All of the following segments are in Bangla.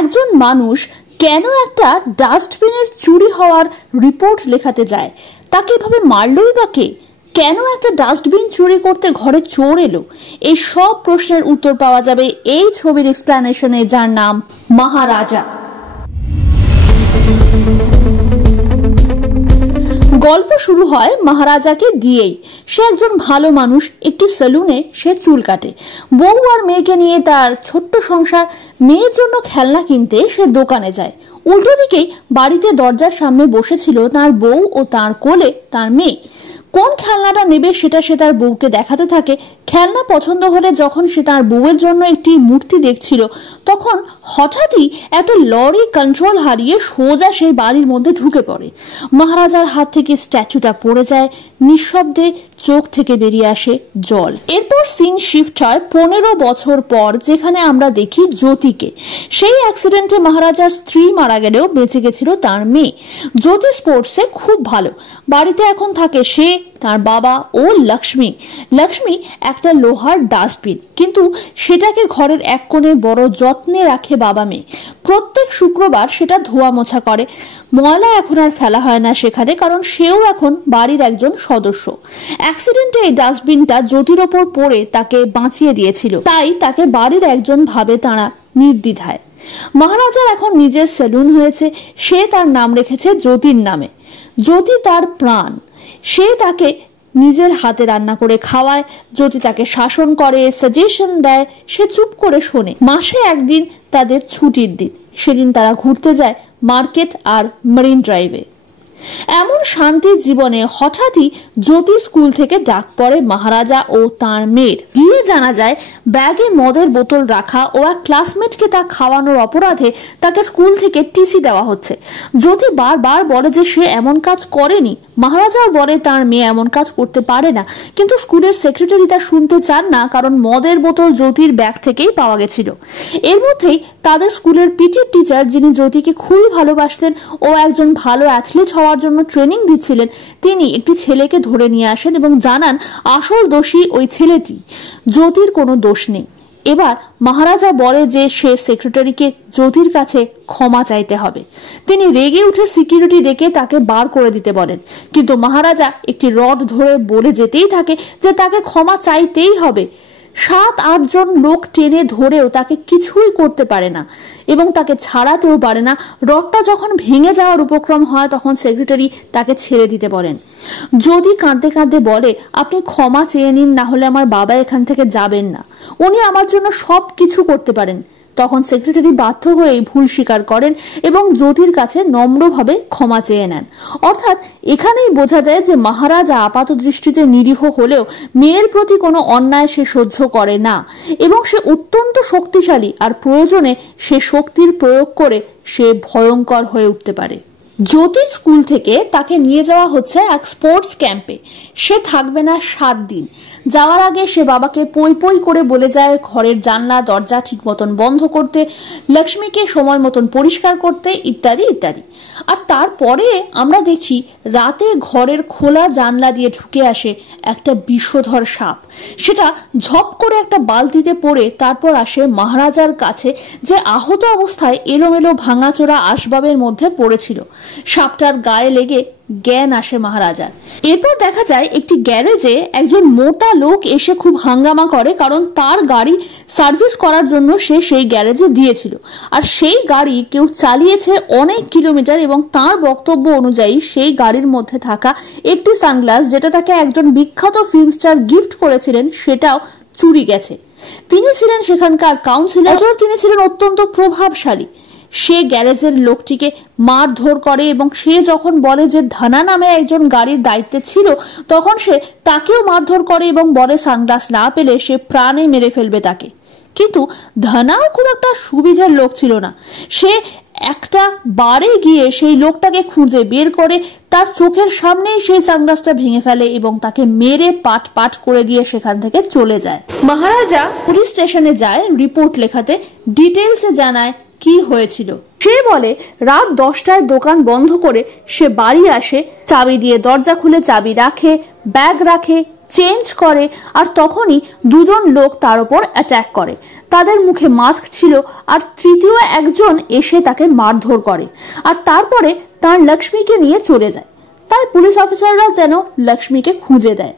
একজন মানুষ কেন একটা ডাস্টবিনের চুরি হওয়ার রিপোর্ট লেখাতে যায়? তাকে এভাবে মারলই বা কে? কেন একটা ডাস্টবিন চুরি করতে ঘরে চোর এলো? এই সব প্রশ্নের উত্তর পাওয়া যাবে এই ছবির এক্সপ্লেনেশনে, যার নাম মহারাজা। গল্প শুরু হয় মহারাজাকে দিয়েই। সে একজন ভালো মানুষ, একটি সেলুনে সে চুল কাটে। বউ আর মেয়েকে নিয়ে তার ছোট্ট সংসার। মেয়ের জন্য খেলনা কিনতে সে দোকানে যায়। উল্টো দিকেই বাড়িতে দরজার সামনে বসেছিল তার বউ ও তার কোলে তার মেয়ে। কোন খেলনাটা নেবে সেটা সে তার বউকে দেখাতে থাকে। খেলনা পছন্দ হলে যখন সে তার বউয়ের জন্য একটি মূর্তি দেখছিল, তখন হঠাৎই একটা লরি কন্ট্রোল হারিয়ে সোজা সেই বাড়ির মধ্যে ঢুকে পড়ে। মহারাজার হাত থেকে স্ট্যাচুটা পড়ে যায়, নিঃশব্দে চোখ থেকে বেরিয়ে আসে জল। এরপর সিন শিফট হয় 15 বছর পর, যেখানে আমরা দেখি জ্যোতিকে। সেই অ্যাক্সিডেন্টে মহারাজার স্ত্রী মারা গেলেও বেঁচে গেছিল তার মেয়ে। জ্যোতি স্পোর্টসে খুব ভালো। বাড়িতে এখন থাকে সে, তার বাবা ও লক্ষ্মী। লক্ষ্মী একটা লোহার ডাস্টবিন, কিন্তু সেটাকে ঘরের এক কোণে বড় যত্নে রাখে বাবা মেয়ে। প্রত্যেক শুক্রবার সেটা ধোয়া মোছা করে। ময়লা এখন আর ফেলা হয় না সেখানে, কারণ সেও এখন বাড়ির একজন সদস্য। অ্যাক্সিডেন্টে এই ডাস্টবিনটা জ্যোতির ওপর পড়ে তাকে বাঁচিয়ে দিয়েছিল, তাই তাকে বাড়ির একজন ভাবে তারা নির্দ্বিধায়। মহারাজার এখন নিজের সেলুন হয়েছে। সে তার নাম রেখেছে জ্যোতির নামে। জ্যোতি তার প্রাণ। সে তাকে নিজের হাতে রান্না করে খাওয়ায়। জ্যোতি তাকে শাসন করে, সাজেশন দেয়, সে চুপ করে শোনে। মাসে একদিন তাদের ছুটির দিন, সেদিন তারা ঘুরতে যায় মার্কেট আর মেরিন ড্রাইভে। এমন শান্তির জীবনে হঠাৎই জ্যোতি স্কুল থেকে ডাক পড়ে মহারাজা ও তার মেয়ের। গিয়ে জানা যায় ব্যাগে মদের বোতল রাখা ও এক ক্লাসমেটকে তা খাওয়ানোর অপরাধে তাকে স্কুল থেকে টিসি দেওয়া হচ্ছে। জ্যোতি বারবার বলে যে সে এমন কাজ করেনি। মহারাজাও বলে তার মেয়ে এমন কাজ করতে পারে না, কিন্তু স্কুলের সেক্রেটারি তা শুনতে চান না, কারণ মদের বোতল জ্যোতির ব্যাগ থেকেই পাওয়া গেছিল। এর মধ্যেই তাদের স্কুলের পিটি টিচার, যিনি জ্যোতিকে খুবই ভালোবাসতেন ও একজন ভালো অ্যাথলিট হওয়ার জন্য ট্রেনিং দিচ্ছিলেন, তিনি একটি ছেলেকে ধরে নিয়ে আসেন এবং জানান আসল দোষী ওই ছেলেটি, জ্যোতির কোনো দোষ নেই। এবার মহারাজা বলে যে সে সেক্রেটারিকে জ্যোতির কাছে ক্ষমা চাইতে হবে। তিনি রেগে উঠে সিকিউরিটি ডেকে তাকে বার করে দিতে বলেন, কিন্তু মহারাজা একটি রড ধরে বলে যেতেই থাকে যে তাকে ক্ষমা চাইতেই হবে। 7-8 জন লোক টেনে ধরেও তাকে কিছুই করতে পারে না এবং তাকে ছাড়াতেও পারে না। রডটা যখন ভেঙে যাওয়ার উপক্রম হয়, তখন সেক্রেটারি তাকে ছেড়ে দিতে বলেন। যদি কাঁদতে কাঁদতে বলে, আপনি ক্ষমা চেয়ে নিন, না হলে আমার বাবা এখান থেকে যাবেন না, উনি আমার জন্য সব কিছু করতে পারেন। তখন সেক্রেটারি বাধ্য হয়ে ভুল স্বীকার করেন এবং জ্যোতির কাছে নম্রভাবে ক্ষমা চেয়ে নেন। অর্থাৎ এখানেই বোঝা যায় যে মহারাজা আপাত দৃষ্টিতে নিরীহ হলেও মেয়ের প্রতি কোনো অন্যায় সে সহ্য করে না এবং সে অত্যন্ত শক্তিশালী, আর প্রয়োজনে সে শক্তির প্রয়োগ করে সে ভয়ঙ্কর হয়ে উঠতে পারে। জ্যোতির স্কুল থেকে তাকে নিয়ে যাওয়া হচ্ছে এক স্পোর্টস ক্যাম্পে। সে থাকবে না 7 দিন। যাওয়ার আগে সে বাবাকে পই পই করে বলে যায় ঘরের জানলা দরজা ঠিক মতন বন্ধ করতে, লক্ষ্মীকে সময় মতন পরিষ্কার করতে, ইত্যাদি ইত্যাদি। আর তারপরে আমরা দেখি রাতে ঘরের খোলা জানলা দিয়ে ঢুকে আসে একটা বিষধর সাপ। সেটা ঝপ করে একটা বালতিতে পড়ে তারপর আসে মহারাজার কাছে, যে আহত অবস্থায় এলোমেলো ভাঙাচোরা আসবাবের মধ্যে পড়েছিল। সাপটার গায়ে লেগে জ্ঞান আসে মহারাজার। এরপর দেখা যায় একটি গ্যারেজে একজন মোটা লোক এসে খুব হাঙ্গামা করে, কারণ তার গাড়ি সার্ভিস করার জন্য সে সেই গ্যারেজে দিয়েছিল, আর সেই গাড়ি কেউ চালিয়েছে অনেক কিলোমিটার এবং তার বক্তব্য অনুযায়ী সেই গাড়ির মধ্যে থাকা একটি সানগ্লাস, যেটা তাকে একজন বিখ্যাত ফিল্ম স্টার গিফট করেছিলেন, সেটাও চুরি গেছে। তিনি ছিলেন সেখানকার কাউন্সিলর, তিনি ছিলেন অত্যন্ত প্রভাবশালী। সে গ্যারেজের লোকটিকে মারধর করে এবং সে যখন বলে যে ধনা নামে একজন গাড়ির দায়িত্বে ছিল, তখন সে তাকেও মারধর করে এবং বলে সানগ্লাস না পেলে সে প্রাণে মেরে ফেলবে তাকে। কিন্তু ধনাও খুব একটা সুবিধার লোক ছিল না। সে একটা বারে গিয়ে সেই লোকটাকে খুঁজে বের করে তার চোখের সামনেই সেই সানগ্লাসটা ভেঙে ফেলে এবং তাকে মেরে পাট পাট করে দিয়ে সেখান থেকে চলে যায়। মহারাজা পুলিশ স্টেশনে যায় রিপোর্ট লেখাতে, ডিটেলসে জানায় কি হয়েছিল। সে বলে রাত 10টায় দোকান বন্ধ করে সে বাড়ি আসে, চাবি দিয়ে দরজা খুলে চাবি রাখে, ব্যাগ রাখে, চেঞ্জ করে, আর তখনই দুজন লোক তার উপর অ্যাটাক করে। তাদের মুখে মাস্ক ছিল, আর তৃতীয় একজন এসে তাকে মারধর করে, আর তারপরে তার লক্ষ্মীকে নিয়ে চলে যায়। তাই পুলিশ অফিসাররা যেন লক্ষ্মীকে খুঁজে দেয়।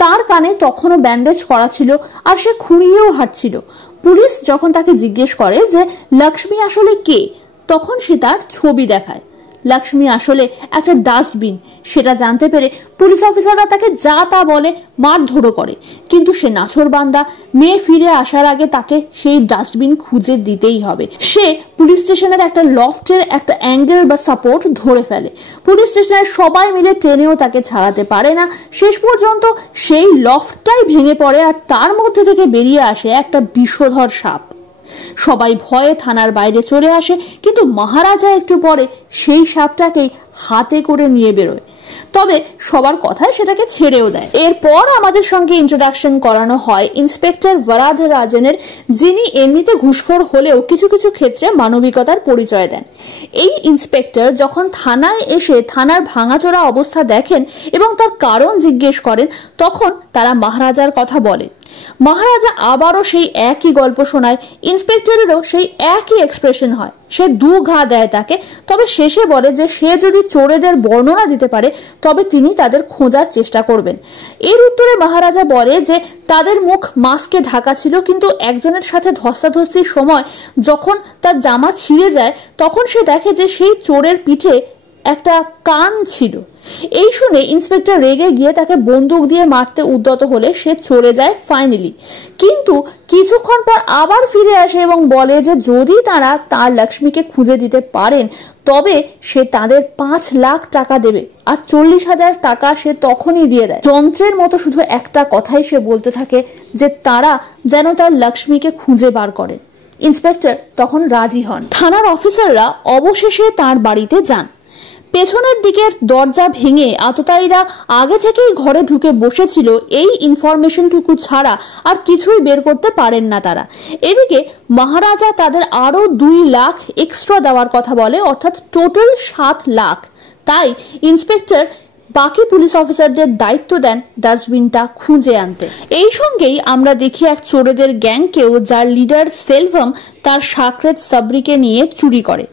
তার কানে তখনও ব্যান্ডেজ করা ছিল, আর সে খুঁড়িয়েও হাঁটছিল। পুলিশ যখন তাকে জিজ্ঞেস করে যে লক্ষ্মী আসলে কে, তখন সে তার ছবি দেখায়। লক্ষ্মী আসলে একটা ডাস্টবিন। সেটা জানতে পেরে পুলিশ অফিসাররা তাকে যা তা বলে, মারধরও করে। কিন্তু সে নাছোড়বান্দা, মেয়ে ফিরে আসার আগে তাকে সেই ডাস্টবিন খুঁজে দিতেই হবে। সে পুলিশ স্টেশনের একটা লফটের একটা অ্যাঙ্গেল বা সাপোর্ট ধরে ফেলে। পুলিশ স্টেশনের সবাই মিলে টেনেও তাকে ছাড়াতে পারে না। শেষ পর্যন্ত সেই লফটটাই ভেঙে পড়ে, আর তার মধ্যে থেকে বেরিয়ে আসে একটা বিষধর সাপ। সবাই ভয়ে থানার বাইরে চলে আসে, কিন্তু মহারাজা একটু পরে সেই সাপটাকেই হাতে করে নিয়ে বেরোয়। তবে সবার কথায় সেটাকে ছেড়েও দেয়। এরপর আমাদের সঙ্গে ইন্ট্রোডাকশন করানো হয় ইন্সপেক্টর বরাধরাজনের, যিনি এমনিতে ঘুষখোর হলেও কিছু কিছু ক্ষেত্রে মানবিকতার পরিচয় দেন। এই ইন্সপেক্টর যখন থানায় এসে থানার ভাঙাচোরা অবস্থা দেখেন এবং তার কারণ জিজ্ঞেস করেন, তখন তারা মহারাজার কথা বলে। মহারাজা আবারও সেই একই গল্প শোনায়। ইন্সপেক্টরেরও সেই একই এক্সপ্রেশন হয়। সে দু ঘা দেয় তাকে, তবে শেষে বলে যে সে যদি চোরেদের বর্ণনা দিতে পারে তবে তিনি তাদের খোঁজার চেষ্টা করবেন। এর উত্তরে মহারাজা বলে যে তাদের মুখ মাস্কে ঢাকা ছিল, কিন্তু একজনের সাথে ধস্তাধস্তির সময় যখন তার জামা ছিঁড়ে যায় তখন সে দেখে যে সেই চোরের পিঠে একটা কান ছিল। এই শুনে ইন্সপেক্টর রেগে গিয়ে তাকে বন্দুক দিয়ে মারতে উদ্যত হলে সে চলে যায় ফাইনালি। কিন্তু কিছুক্ষণ পর আবার ফিরে আসে এবং বলে যে যদি তারা তার লক্ষ্মীকে খুঁজে দিতে পারেন তবে সে তাদের 5 লাখ টাকা দেবে, আর 40,000 টাকা সে তখনই দিয়ে দেয়। যন্ত্রের মতো শুধু একটা কথাই সে বলতে থাকে যে তারা যেন তার লক্ষ্মীকে খুঁজে বার করে। ইন্সপেক্টর তখন রাজি হন। থানার অফিসাররা অবশেষে তার বাড়িতে যান। পেছনের দিকের দরজা ভেঙে আততায়ীরা আগে থেকেই ঘরে ঢুকে বসেছিল। এই ইনফরমেশনটুকু ছাড়া আর কিছুই বের করতে পারেন না তারা। এদিকে মহারাজা তাদের আরো 2 লাখ এক্সট্রা দেওয়ার কথা বলে, অর্থাৎ টোটাল 7 লাখ। তাই ইন্সপেক্টর বাকি পুলিশ অফিসারদের দায়িত্ব দেন ডাস্টবিনটা খুঁজে আনতে। এই সঙ্গেই আমরা দেখি এক চোরেদের গ্যাংকেও, যার লিডার সেলভম তার সাকরেত সাবরিকে নিয়ে চুরি করে।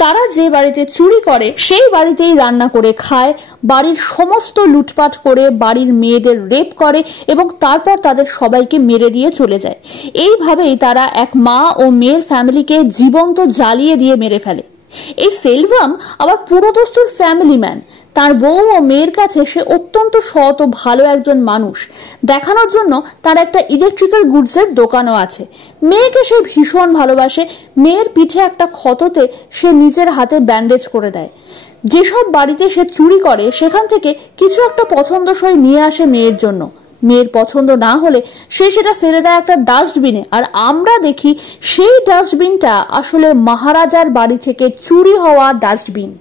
তারা যে বাড়িতে চুরি করে সেই বাড়িতেই রান্না করে খায়, বাড়ির সমস্ত লুটপাট করে বাড়ির মেয়েদের রেপ করে এবং তারপর তাদের সবাইকে মেরে দিয়ে চলে যায়। এইভাবেই তারা এক মা ও মেয়ের ফ্যামিলিকে জীবন্ত জ্বালিয়ে দিয়ে মেরে ফেলে। এই সেলভম আবার পুরোদস্তুর ফ্যামিলি ম্যান। তার বউ ও মেয়ের কাছে সে অত্যন্ত সৎ ও ভালো একজন মানুষ দেখানোর জন্য তার একটা ইলেকট্রিক্যাল গুডসের দোকানও আছে। মেয়েকে সে ভীষণ ভালোবাসে। মেয়ের পিঠে একটা ক্ষততে সে নিজের হাতে ব্যান্ডেজ করে দেয়। যেসব বাড়িতে সে চুরি করে সেখান থেকে কিছু একটা পছন্দসই নিয়ে আসে মেয়ের জন্য। মেয়ের পছন্দ না হলে সে সেটা ফেলে দেয় একটা ডাস্টবিনে, আর আমরা দেখি সেই ডাস্টবিনটা আসলে মহারাজার বাড়ি থেকে চুরি হওয়া ডাস্টবিন।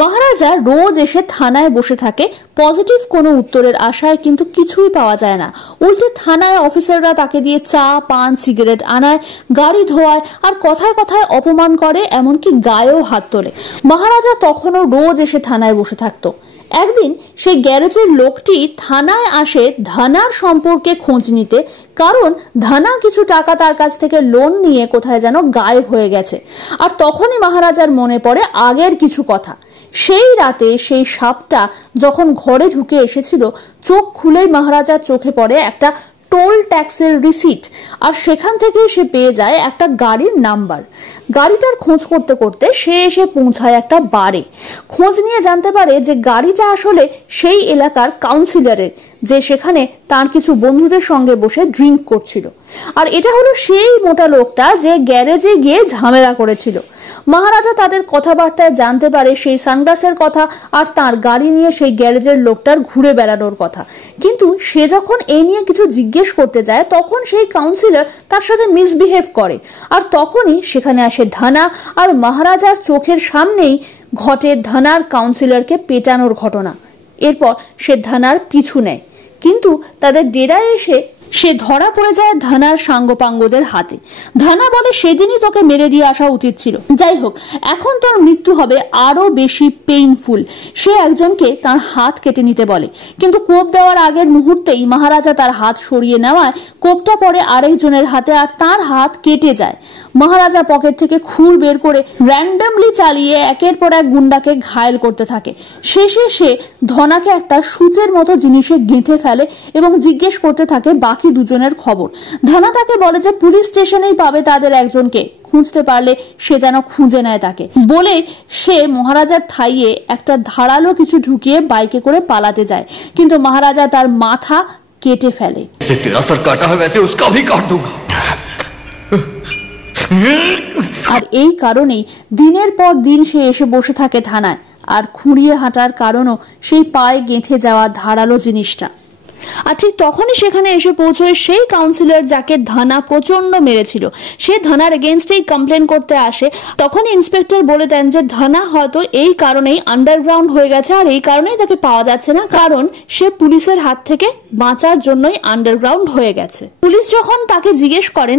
মহারাজা রোজ এসে থানায় বসে থাকে পজিটিভ কোনো উত্তরের আশায়, কিন্তু কিছুই পাওয়া যায় না। উল্টে থানায় অফিসাররা তাকে দিয়ে চা, পান, সিগারেট আনায়, গাড়ি ধোয়ায়, আর কথায় কথায় অপমান করে, এমনকি গায়েও হাত তোলে। মহারাজা তখনও রোজ এসে থানায় বসে থাকতো। একদিন সেই গ্যারেজের লোকটি থানায় আসে ধনার সম্পর্কে খোঁজ নিতে, কারণ ধনা কিছু টাকা তার কাছ থেকে লোন নিয়ে কোথায় যেন গায়েব হয়ে গেছে। আর তখনই মহারাজার মনে পড়ে আগের কিছু কথা। সেই রাতে সেই সাপটা যখন ঘরে ঢুকে এসেছিল, চোখ খুলেই মহারাজার চোখে পড়ে একটা টোল ট্যাক্সের রিসিট, আর সেখান থেকে সে পেয়ে যায় একটা গাড়ির নাম্বার। গাড়িটার খোঁজ করতে করতে সে এসে পৌঁছায় একটা বারে। খোঁজ নিয়ে জানতে পারে যে গাড়িটা আসলে সেই এলাকার কাউন্সিলরের, যে সেখানে তার কিছু বন্ধুদের সঙ্গে বসে ড্রিঙ্ক করছিল। আর এটা হলো সেই মোটা লোকটা যে গ্যারেজে গিয়ে ঝামেলা করেছিল। মহারাজা তাদের কথাবার্তায় জানতে পারে সেই সানগ্লাসের কথা আর তার গাড়ি নিয়ে সেই গ্যারেজের লোকটার ঘুরে বেড়ানোর কথা। কিন্তু সে যখন এই নিয়ে কিছু জিজ্ঞেস করতে যায় তখন সেই কাউন্সিলর তার সাথে মিসবিহেভ করে, আর তখনই সেখানে আসে ধনা। আর মহারাজার চোখের সামনেই ঘটে ধনার কাউন্সিলরকে পেটানোর ঘটনা। এরপর সে ধনার পিছু নেয়, কিন্তু তাদের ডেরায় এসে সে ধরা পড়ে যায় ধানার সাঙ্গপাঙ্গদের হাতে। ধানা বলে সেদিনই তোকে মেরে দিয়ে আসা উচিত ছিল। যাই হোক, এখন তোর মৃত্যু হবে আরো বেশি পেইনফুল। সে একজনকে তার হাত কেটে নিতে বলে, কিন্তু কোপ দেওয়ার আগের মুহূর্তেই মহারাজা তার হাত সরিয়ে নেওয়ায় কোপটা পড়ে আরেকজনের হাতে আর তার হাত কেটে যায়। মহারাজা পকেট থেকে খুর বের করে র্যান্ডমলি চালিয়ে একের পর এক গুন্ডাকে ঘায়েল করতে থাকে। শেষে সে ধনাকে একটা সূচের মতো জিনিসে গেঁথে ফেলে এবং জিজ্ঞেস করতে থাকে বাকি দুজনের খবর। ধানা তাকে বলে যে পুলিশ স্টেশনেই পাবে তাদের একজনকে, খুঁজতে পারলে সে যেন খুঁজে নেয় তাকে। বলে সে মহারাজার থাইয়ে একটা ধারালো কিছু ঢুকিয়ে বাইকে করে পালাতে যায়, কিন্তু মহারাজা তার মাথা কেটে ফেলে। আর এই কারণেই দিনের পর দিন সে এসে বসে থাকে থানায়, আর খুঁড়িয়ে হাঁটার কারণও সেই পায়ে গেঁথে যাওয়া ধারালো জিনিসটা। আর ঠিক তখনই সেখানে এসে পৌঁছয় সেই কাউন্সিলর যাকে ধানা প্রচন্ড মেরেছিল। সে ধানার এগেনস্টেই কমপ্লেন করতে আসে। তখন ইন্সপেক্টর বলে দেন যে ধানা হয়তো এই কারণেই আন্ডারগ্রাউন্ড হয়ে গেছে, আর এই কারণেই তাকে পাওয়া যাচ্ছে না, কারণ সে পুলিশের হাত থেকে বাঁচার জন্যই আন্ডারগ্রাউন্ড হয়ে গেছে। পুলিশ যখন তাকে জিজ্ঞেস করেন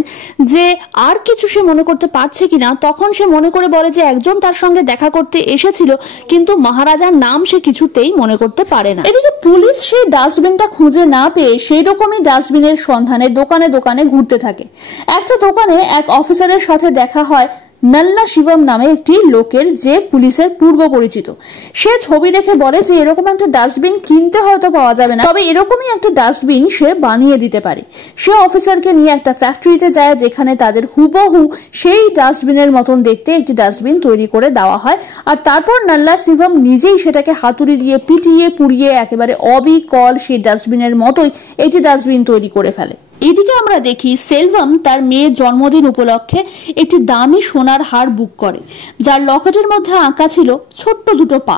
যে আর কিছু সে মনে করতে পারছে কিনা, তখন সে মনে করে বলে যে একজন তার সঙ্গে দেখা করতে এসেছিল, কিন্তু মহারাজার নাম সে কিছুতেই মনে করতে পারে না। এদিকে পুলিশ সেই ডাস্টবিনটা খুঁজে না পেয়ে সেই রকমই ডাস্টবিনের সন্ধানে দোকানে দোকানে ঘুরতে থাকে। একটা দোকানে এক অফিসারের সাথে দেখা হয় নল্লা শিবম নামে একটি লোকের, যে পুলিশের পূর্ব পরিচিত। সে ছবি দেখে বলে যে এরকম একটা ডাস্টবিন কিনতে হয়তো পাওয়া যাবে না, তবে এরকমই একটা ডাস্টবিন সে বানিয়ে দিতে পারে। সে অফিসারকে নিয়ে একটা ফ্যাক্টরিতে যায়, যেখানে তাদের হুবহু সেই ডাস্টবিনের মতন দেখতে একটি ডাস্টবিন তৈরি করে দেওয়া হয়। আর তারপর নল্লা শিবম নিজেই সেটাকে হাতুড়ি দিয়ে পিটিয়ে পুড়িয়ে একেবারে অবিকল সেই ডাস্টবিনের মতোই একটি ডাস্টবিন তৈরি করে ফেলে। এদিকে আমরা দেখি সেলভাম তার মেয়ের জন্মদিন উপলক্ষে একটি দামি সোনার হার বুক করে, যার লকেটের মধ্যে আঁকা ছিল ছোট্ট দুটো পা।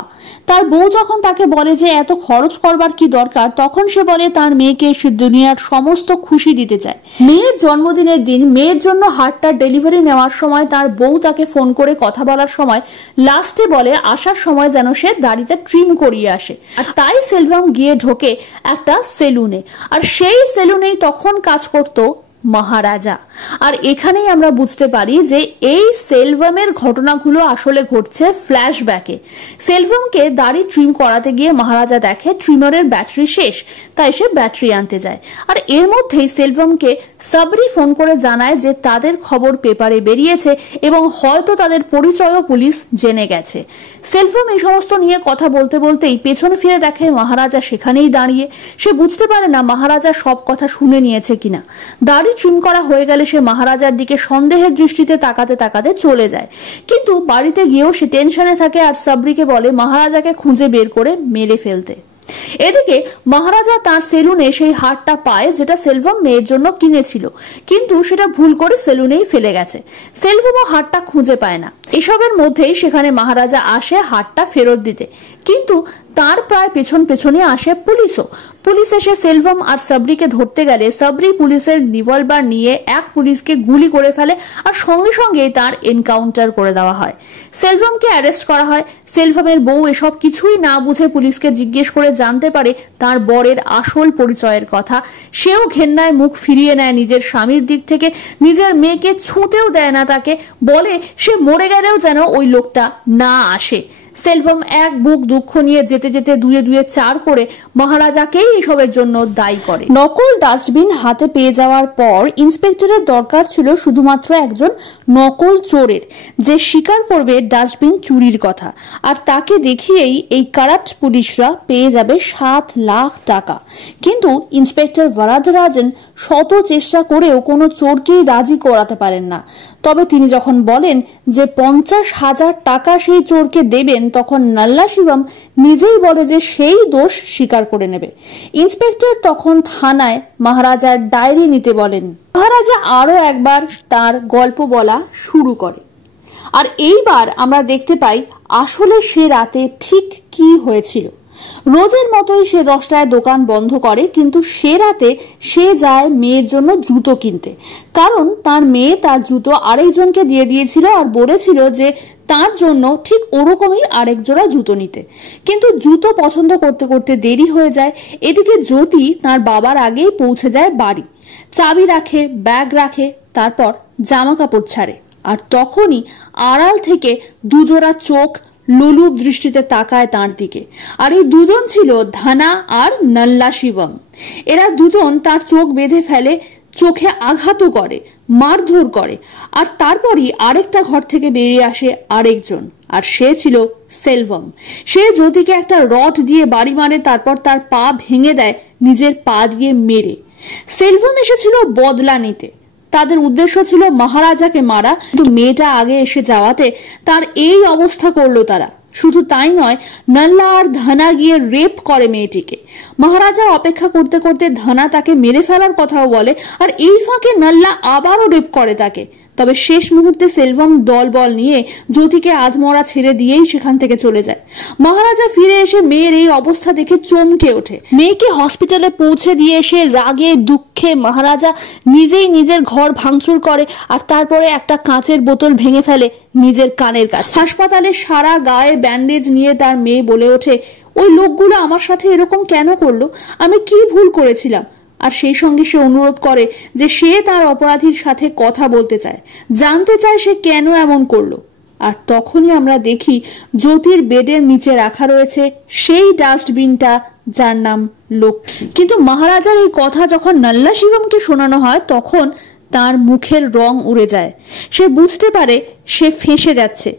তার বউ যখন তাকে বলে যে এত খরচ করবার কি দরকার, তখন সে বলে তার মেয়েকে সে দুনিয়ার সমস্ত খুশি দিতে চায়। মেয়ের জন্মদিনের দিন মেয়ের জন্য হারটার ডেলিভারি নেওয়ার সময় তার বউ তাকে ফোন করে কথা বলার সময় লাস্টে বলে আসার সময় যেন সে দাড়িটা ট্রিম করিয়ে আসে। আর তাই সেলভাম গিয়ে ঢোকে একটা সেলুনে, আর সেই সেলুনেই তখন কাজ করতো মহারাজা। আর এখানেই আমরা বুঝতে পারি যে এই সেলভামের ঘটনাগুলো আসলে ঘটছে ফ্ল্যাশব্যাকে। সেলভামকে দাড়ি ট্রিম করাতে গিয়ে মহারাজা দেখে ট্রিমারের ব্যাটারি শেষ, তাই সে ব্যাটারি আনতে যায়। আর এর মধ্যেই সেলভামকে সাবরি ফোন করে জানায় যে তাদের খবর পেপারে বেরিয়েছে এবং হয়তো তাদের পরিচয়ও পুলিশ জেনে গেছে। সেলভাম এই সমস্ত নিয়ে কথা বলতে বলতেই পেছনে ফিরে দেখে মহারাজা সেখানেই দাঁড়িয়ে। সে বুঝতে পারে না মহারাজা সব কথা শুনে নিয়েছে কিনা। দাড়ি ট্রিম করা হয়ে গেলে সে মহারাজার দিকে সন্দেহের দৃষ্টিতে তাকাতে তাকাতে চলে যায়, কিন্তু বাড়িতে গিয়েও সে টেনশনে থাকে আর সাবরিকে বলে মহারাজাকে খুঁজে বের করে মেরে ফেলতে। এদিকে মহারাজা তার সেলুনে সেই হারটা পায় যেটা সেলভাম মেয়ের জন্য কিনেছিল, কিন্তু সেটা ভুল করে সেলুনেই ফেলে গেছে। সেলভামও হারটা খুঁজে পায় না। এসবের মধ্যেই সেখানে মহারাজা আসে হারটা ফেরত দিতে, কিন্তু তার প্রায় পেছন পেছনে আসে পুলিশও। পুলিশ এসে সেলভাম আর সাবরিকে ধরতে গেলে সাবরি পুলিশের রিভলভার নিয়ে এক পুলিশকে গুলি করে ফেলে, আর সঙ্গে সঙ্গে তার এনকাউন্টার করে দেওয়া হয়। সেলভামকে অ্যারেস্ট করা হয়। সেলভামের বউ এসব কিছুই না বুঝে পুলিশকে জিজ্ঞেস করে জানতে পারে তার বরের আসল পরিচয়ের কথা। সেও ঘেন্নায় মুখ ফিরিয়ে নেয় নিজের স্বামীর দিক থেকে, নিজের মেয়েকে ছুঁতেও দেয় না তাকে, বলে সে মরে গেলেও যেন ওই লোকটা না আসে। সেলভাম এক বুক দুঃখ নিয়ে যেতে যেতে দুয়ে দুয়ে চার করে মহারাজাকেই এসবের জন্য দায়ী করে। নকল ডাস্টবিন হাতে পেয়ে যাওয়ার পর ইন্সপেক্টরের দরকার ছিল শুধুমাত্র একজন নকল চোরের, যে স্বীকার করবে ডাস্টবিন চুরির কথা, আর তাকে দেখিয়েই এই কারাপ্ট পুলিশরা পেয়ে যাবে 7 লাখ টাকা। কিন্তু ইন্সপেক্টর বরাধরাজন শত চেষ্টা করেও কোনো চোরকেই রাজি করাতে পারেন না। তবে তিনি যখন বলেন যে 50,000 টাকা সেই চোরকে দেবেন, তখন নল্লা শিবম নিজেই বলে যে সেই দোষ স্বীকার করে নেবে। ইন্সপেক্টর তখন থানায় মহারাজার ডায়েরি নিতে বলেন। মহারাজা আরো একবার তার গল্প বলা শুরু করে, আর এইবার আমরা দেখতে পাই আসলে সে রাতে ঠিক কি হয়েছিল। রোজের মতোই সে 10টায় দোকান বন্ধ করে, কিন্তু সে রাতে সে যায় মেয়ের জন্য জুতো কিনতে, কারণ তার মেয়ে তার জুতো আরেকজনকে দিয়ে দিয়েছিল আর বলেছিল যে তার জন্য ঠিক ওরকমই আরেক জোড়া জুতো নিতে। কিন্তু জুতো পছন্দ করতে করতে দেরি হয়ে যায়। এদিকে জ্যোতি তার বাবার আগেই পৌঁছে যায় বাড়ি। চাবি রাখে, ব্যাগ রাখে, তারপর জামা কাপড় ছাড়ে। আর তখনই আড়াল থেকে দুজোড়া চোখ লোলুপ দৃষ্টিতে তাকায় তার দিকে। আর এই দুজন ছিল ধনা আর নল্লা শিবম। এরা দুজন তার চোখ বেঁধে ফেলে, চোখে আঘাতও করে, মারধর করে। আর তারপরই আরেকটা ঘর থেকে বেরিয়ে আসে আরেকজন, আর সে ছিল সেলভম। সে জ্যোতিকে একটা রড দিয়ে বাড়ি মারে, তারপর তার পা ভেঙে দেয় নিজের পা দিয়ে মেরে। সেলভম এসেছিল বদলা নিতে। তাদের উদ্দেশ্য ছিল মহারাজাকে মারা, কিন্তু মেয়েটা আগে এসে যাওয়াতে তার এই অবস্থা করলো তারা। শুধু তাই নয়, নল্লা আর ধনা গিয়ে রেপ করে মেয়েটিকে। মহারাজা অপেক্ষা করতে করতে ধনা তাকে মেরে ফেলার কথাও বলে, আর এই ফাঁকে নল্লা আবারও রেপ করে তাকে। তবে শেষ মুহূর্তে সেলভম দলবল নিয়ে জ্যোতিকে আধমরা ছেড়ে দিয়েই সেখান থেকে চলে যায়। মহারাজা ফিরে এসে মেয়ের এই অবস্থা দেখে চমকে ওঠে। মেয়েকে হসপিটালে পৌঁছে দিয়ে এসে রাগে দুঃখে মহারাজা নিজেই নিজের ঘর ভাঙচুর করে, আর তারপরে একটা কাঁচের বোতল ভেঙে ফেলে নিজের কানের কাছে। হাসপাতালে সারা গায়ে ব্যান্ডেজ নিয়ে তার মেয়ে বলে ওঠে, ওই লোকগুলো আমার সাথে এরকম কেন করলো? আমি কি ভুল করেছিলাম? আর সেই সঙ্গে সে অনুরোধ করে যে সে তার অপরাধীর সাথে কথা বলতে চায়, জানতে চায় সে কেন এমন করলো। আর তখনই আমরা দেখি জ্যোতির বেডের নিচে রাখা রয়েছে সেই ডাস্টবিনটা, যার নাম লক্ষ্মী। কিন্তু মহারাজার এই কথা যখন নল্লা শিবমকে শোনানো হয়, তখন তার মুখের রং উড়ে যায়। সে বুঝতে পারে সে ফেঁসে যাচ্ছে।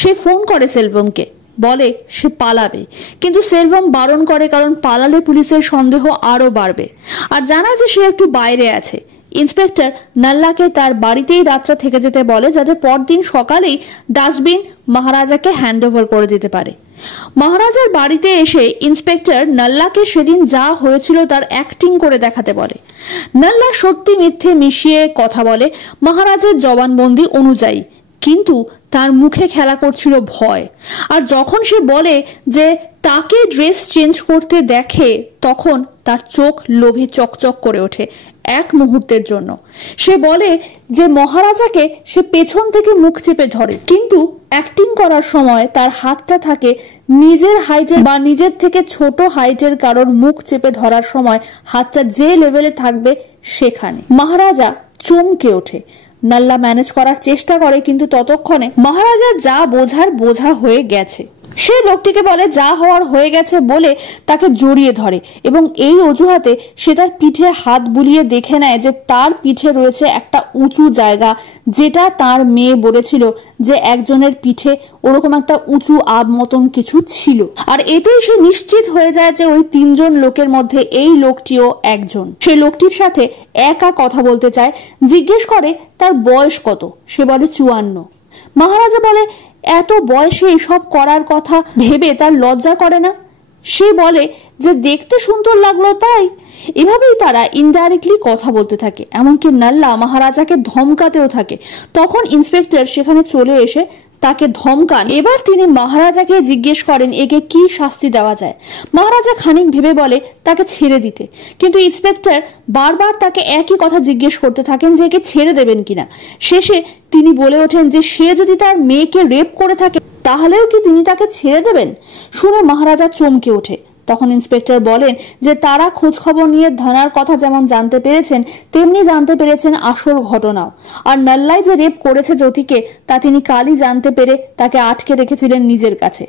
সে ফোন করে সেলভমকে, বলে সে পালাবে, কিন্তু সেলভম বারণ করে, কারণ পালালে পুলিশের সন্দেহ আরো বাড়বে। আর জানায় যে সে একটু বাইরে আছে। ইন্সপেক্টর নল্লাকে তার বাড়িতেই রাতটা থেকে যেতে বলে, যাতে পরদিন সকালেই ডাস্টবিন মহারাজাকে হ্যান্ড ওভার করে দিতে পারে। মহারাজার বাড়িতে এসে ইন্সপেক্টর নল্লাকে সেদিন যা হয়েছিল তার অ্যাক্টিং করে দেখাতে বলে। নল্লা সত্যি মিথ্যে মিশিয়ে কথা বলে মহারাজের জবানবন্দি অনুযায়ী, কিন্তু তার মুখে খেলা করছিল ভয়। আর যখন সে বলে যে তাকে ড্রেস চেঞ্জ করতে দেখে, তখন তার চোখ লোভে চকচক করে ওঠে এক মুহূর্তের জন্য। সে বলে যে মহারাজাকে সে পেছন থেকে মুখ চেপে ধরে, কিন্তু অ্যাক্টিং করার সময় তার হাতটা থাকে নিজের হাইটের বা নিজের থেকে ছোট হাইটের কারোর মুখ চেপে ধরার সময় হাতটা যে লেভেলে থাকবে সেখানে। মহারাজা চমকে ওঠে। নল্লা ম্যানেজ করার চেষ্টা করে, কিন্তু ততক্ষণে মহারাজার যা বোঝার বোঝা হয়ে গেছে। সে লোকটিকে বলে যা হওয়ার হয়ে গেছে বলে তাকে জড়িয়ে ধরে, এবং এই অজুহাতে সে তার পিঠে হাত বুলিয়ে দেখে নেয় যে তার পিঠে রয়েছে একটা উঁচু জায়গা, যেটা তার মেয়ে বলেছিল যে একজনের পিঠে ওরকম একটা উঁচু আব মতন কিছু ছিল। আর এতেই সে নিশ্চিত হয়ে যায় যে ওই তিনজন লোকের মধ্যে এই লোকটিও একজন। সে লোকটির সাথে একা কথা বলতে চায়, জিজ্ঞেস করে তার বয়স কত। সে বলে 54। মহারাজা বলে এত বয়সে এসব করার কথা ভেবে তার লজ্জা করে না? সে বলে যে দেখতে সুন্দর লাগলো তাই। এভাবেই তারা ইনডাইরেক্টলি কথা বলতে থাকে, এমনকি নল্লা মহারাজাকে ধমকাতেও থাকে। তখন ইন্সপেক্টর সেখানে চলে এসে তাকে ধমকান। এবার তিনি মহারাজাকে জিজ্ঞেস করেন একে কি শাস্তি দেওয়া যায়। মহারাজা খানিক ভেবে বলে তাকে ছেড়ে দিতে, কিন্তু ইন্সপেক্টর বারবার তাকে একই কথা জিজ্ঞেস করতে থাকেন যে একে ছেড়ে দেবেন কিনা। শেষে তিনি বলে ওঠেন যে সে যদি তার মেয়েকে রেপ করে থাকে তাহলেও কি তিনি তাকে ছেড়ে দেবেন? শুনে মহারাজা চমকে ওঠে। তখন ইন্সপেক্টর বলেন যে তারা খোঁজ খবর নিয়ে ধনার কথা যেমন জানতে পেরেছেন, তেমনি জানতে পেরেছেন আসল ঘটনাও। আর নল্লাই যে রেপ করেছে জ্যোতিকে তা তিনি কালই জানতে পেরে তাকে আটকে রেখেছিলেন নিজের কাছে।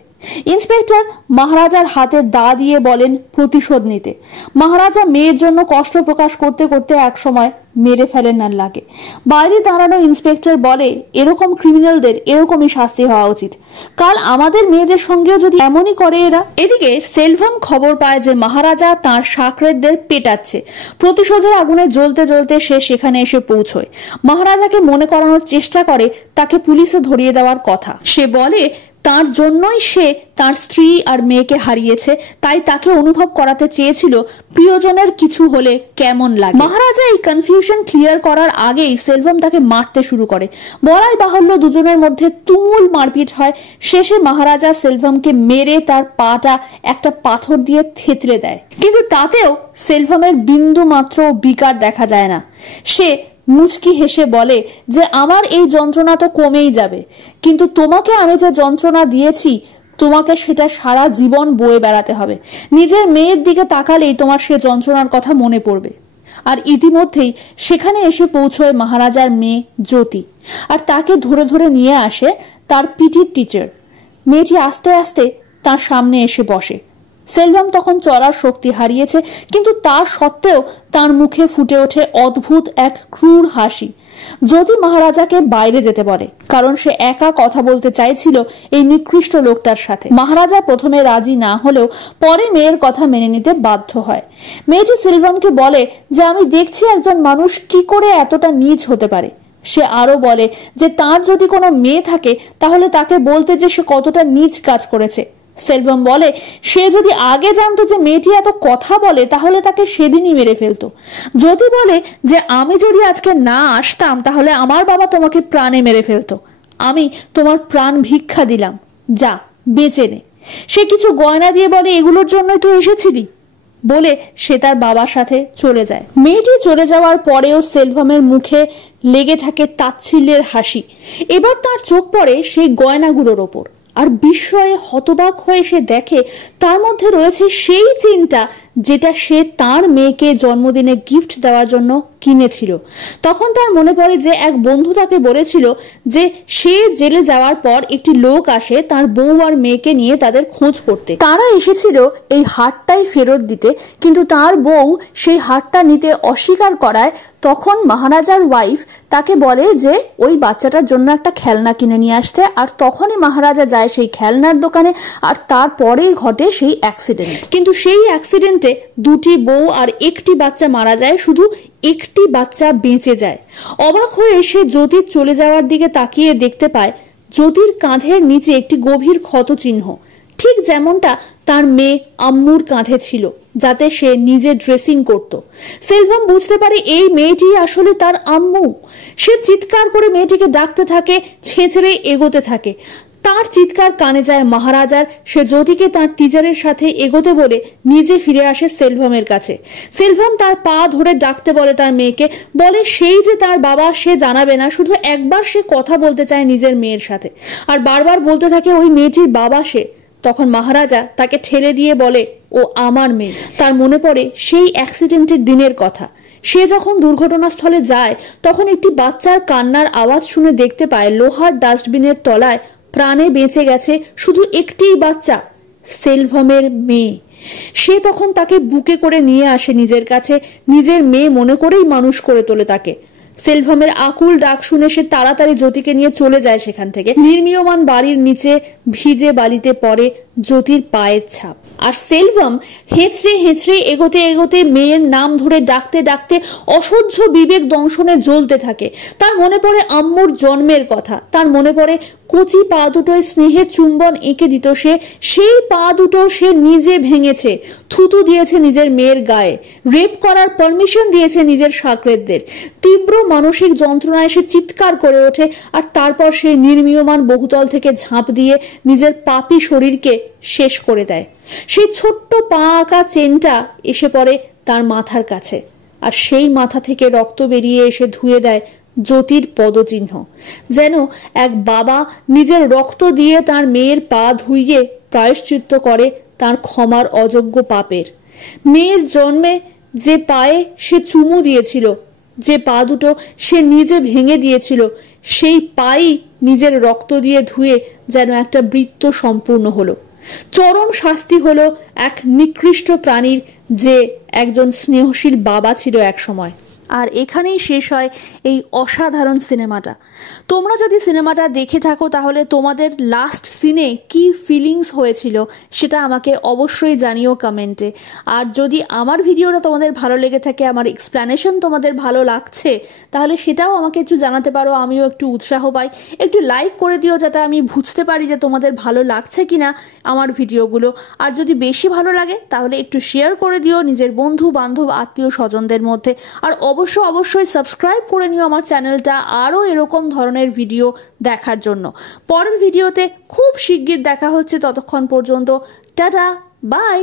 ইন্সপেক্টর মহারাজার হাতে দা দিয়ে বলেন প্রতিশোধ নিতে। মহারাজা মেয়ের জন্য কষ্ট প্রকাশ করতে করতে এক সময় মেরে ফেলেন নল্লাকে। বাইরে দাঁড়ানো ইন্সপেক্টর বলে এরকম ক্রিমিনালদের এরকমই শাস্তি হওয়া উচিত। কাল আমাদের মেয়েদের সঙ্গেও যদি এমনই করে এরা। এদিকে সেলভম খবর পায় যে মহারাজা তাঁর সাকরেদদের পেটাচ্ছে। প্রতিশোধের আগুনে জ্বলতে জ্বলতে সে সেখানে এসে পৌঁছয়। মহারাজাকে মনে করানোর চেষ্টা করে তাকে পুলিশে ধরিয়ে দেওয়ার কথা। সে বলে তার জন্যই সে তার স্ত্রী আর মেয়েকে হারিয়েছে, তাই তাকে অনুভব করাতে চেয়েছিল প্রিয়জনের কিছু হলে কেমন লাগে। মহারাজা এই কনফিউশন ক্লিয়ার করার আগেই সেলভম তাকে মারতে শুরু করে। বলাই বাহুল্য দুজনের মধ্যে তুমুল মারপিট হয়। শেষে মহারাজা সেলভমকে মেরে তার পাটা একটা পাথর দিয়ে থেতলে দেয়, কিন্তু তাতেও সেলভমের বিন্দু মাত্র বিকার দেখা যায় না। সে মুচকি হেসে বলে যে আমার এই যন্ত্রণা তো কমেই যাবে, কিন্তু তোমাকে আমি যে যন্ত্রণা দিয়েছি তোমাকে সেটা সারা জীবন বয়ে বেড়াতে হবে। নিজের মেয়ের দিকে তাকালেই তোমার সে যন্ত্রণার কথা মনে পড়বে। আর ইতিমধ্যেই সেখানে এসে পৌঁছয় মহারাজার মেয়ে জ্যোতি, আর তাকে ধরে ধরে নিয়ে আসে তার পিটির টিচার। মেয়েটি আস্তে আস্তে তার সামনে এসে বসে। সেলভাম তখন চলার শক্তি হারিয়েছে, কিন্তু তার সত্ত্বেও তার মুখে ফুটে ওঠে অদ্ভুত এক ক্রূর হাসি। জ্যোতি মহারাজাকে বাইরে যেতে বলে, কারণ সে একা কথা বলতে চাইছিল এই নিকৃষ্ট লোকটার সাথে। মহারাজা প্রথমে রাজি না হলেও পরে মেয়ের কথা মেনে নিতে বাধ্য হয়। মেয়েটি সেলভামকে বলে যে আমি দেখছি একজন মানুষ কি করে এতটা নীচ হতে পারে। সে আরো বলে যে তার যদি কোনো মেয়ে থাকে তাহলে তাকে বলতে যে সে কতটা নীচ কাজ করেছে। সেলভাম বলে সে যদি আগে জানতো যে মেয়েটি এত কথা বলে তাহলে তাকে সেদিনই মেরে ফেলতো। জ্যোতি বলে যে আমি যদি আজকে না আসতাম তাহলে আমার বাবা তোমাকে প্রাণে মেরে ফেলতো। আমি তোমার প্রাণ ভিক্ষা দিলাম, যা বেঁচে নে। সে কিছু গয়না দিয়ে বলে এগুলোর জন্যই তো এসেছিলি, বলে সে তার বাবার সাথে চলে যায়। মেয়েটি চলে যাওয়ার পরেও সেলভামের মুখে লেগে থাকে তাচ্ছিল্যের হাসি। এবার তার চোখ পড়ে সেই গয়নাগুলোর ওপর, আর বিস্ময়ে হতবাক হয়ে সে দেখে তার মধ্যে রয়েছে সেই চেনটা যেটা সে তার মেয়েকে জন্মদিনে গিফট দেওয়ার জন্য কিনেছিল। তখন তার মনে পড়ে যে এক বন্ধু তাকে বলেছিল যে সে জেলে যাওয়ার পর একটি লোক আসে তার বউ আর মেয়েকে নিয়ে তাদের খোঁজ করতে। তারা এসেছিল এই হারটাই ফেরত দিতে, কিন্তু তার বউ সেই হারটা নিতে অস্বীকার করায় তখন মহারাজার ওয়াইফ তাকে বলে যে ওই বাচ্চাটার জন্য একটা খেলনা কিনে নিয়ে আসতে। আর তখনই মহারাজা যায় সেই খেলনার দোকানে, আর তারপরেই ঘটে সেই অ্যাক্সিডেন্ট। কিন্তু সেই অ্যাক্সিডেন্টে দুটি বউ আর একটি বাচ্চা মারা যায়, শুধু একটি বাচ্চা বেঁচে যায়। অবাক হয়ে সে জ্যোতির চলে যাওয়ার দিকে তাকিয়ে দেখতে পায় জ্যোতির কাঁধের নিচে একটি গভীর ক্ষত চিহ্ন, ঠিক যেমনটা তার মেয়ে আম্মুর কাঁধে ছিল, যাতে সে নিজে ড্রেসিং করত। সেলভাম বুঝতে পারে এই মেয়েটি আসলে তার আম্মু। সে চিৎকার করে মেয়েটিকে ডাকতে থাকে, ছেঁচড়ে এগোতে থাকে। তার চিৎকার কানে যায় মহারাজার। সে জ্যোতিকে তার টিচারের সাথে এগোতে বলে নিজে ফিরে আসে সেলভামের কাছে। সেলভাম তার পা ধরে ডাকতে বলে তার মেয়েকে, বলে সেই যে তার বাবা সে জানাবে না, শুধু একবার সে কথা বলতে চায় নিজের মেয়ের সাথে, আর বারবার বলতে থাকে ওই মেয়েটির বাবা সে। তখন মহারাজা তাকে ঠেলে দিয়ে বলে ও আমার মেয়ে। তার মনে পড়ে সেই অ্যাক্সিডেন্টের দিনের কথা। সে যখন দুর্ঘটনাস্থলে যায় তখন একটি বাচ্চার কান্নার আওয়াজ শুনে দেখতে পায় লোহার ডাস্টবিনের তলায় প্রাণে বেঁচে গেছে শুধু একটিই বাচ্চা, সেলভামের মেয়ে। সে তখন তাকে বুকে করে নিয়ে আসে নিজের কাছে, নিজের মেয়ে মনে করেই মানুষ করে তোলে তাকে। সেলভামের আকুল ডাক শুনে সে তাড়াতাড়ি জ্যোতিকে নিয়ে চলে যায় সেখান থেকে। নির্মীয়মান বাড়ির নিচে ভিজে বালিতে পড়ে জ্যোতির পায়ের ছাপ। আর সেলভাম হেঁচড়ে হেঁচড়ে এগোতে এগোতে মেয়ের নাম ধরে ডাকতে ডাকতে অসহ্য বিবেক দংশনে জ্বলতে থাকে। তার মনে পড়ে আম্মুর জন্মের কথা। তার মনে পড়ে কচি পা দুটোয় স্নেহের চুম্বন এঁকে দিত সে, সেই পা দুটো সে নিজে ভেঙেছে, থুতু দিয়েছে নিজের মেয়ের গায়ে, রেপ করার পারমিশন দিয়েছে নিজের সাকরেতদের। তীব্র মানসিক যন্ত্রণায় সে চিৎকার করে ওঠে, আর তারপর সে নির্মীয়মান বহুতল থেকে ঝাঁপ দিয়ে নিজের পাপী শরীরকে শেষ করে দেয়। সেই ছোট্ট পা আঁকা চেনটা এসে পড়ে তার মাথার কাছে, আর সেই মাথা থেকে রক্ত বেরিয়ে এসে ধুয়ে দেয় জ্যোতির পদচিহ্ন। যেন এক বাবা নিজের রক্ত দিয়ে তার মেয়ের পা ধুইয়ে প্রায়শ্চিত্ত করে তার ক্ষমার অযোগ্য পাপের। মেয়ের জন্মে যে পায়ে সে চুমু দিয়েছিল, যে পা দুটো সে নিজে ভেঙে দিয়েছিল, সেই পাই নিজের রক্ত দিয়ে ধুয়ে যেন একটা বৃত্ত সম্পূর্ণ হলো। চরম শাস্তি হলো এক নিকৃষ্ট প্রাণীর, যে একজন স্নেহশীল বাবা ছিল এক সময়। আর এখানেই শেষ হয় এই অসাধারণ সিনেমাটা। তোমরা যদি সিনেমাটা দেখে থাকো তাহলে তোমাদের লাস্ট সিনে কি ফিলিংস হয়েছিল সেটা আমাকে অবশ্যই জানিও কমেন্টে। আর যদি আমার ভিডিওটা তোমাদের ভালো লেগে থাকে, আমার এক্সপ্লেনেশন তোমাদের ভালো লাগছে, তাহলে সেটাও আমাকে একটু জানাতে পারো, আমিও একটু উৎসাহ পাই। একটু লাইক করে দিও যাতে আমি বুঝতে পারি যে তোমাদের ভালো লাগছে কিনা আমার ভিডিওগুলো। আর যদি বেশি ভালো লাগে তাহলে একটু শেয়ার করে দিও নিজের বন্ধু বান্ধব আত্মীয় স্বজনদের মধ্যে। আর অবশ্যই সাবস্ক্রাইব করে নিও আমার চ্যানেলটা আরও এরকম ধরনের ভিডিও দেখার জন্য। পরের ভিডিওতে খুব শিগগির দেখা হচ্ছে, ততক্ষণ পর্যন্ত টাটা, বাই।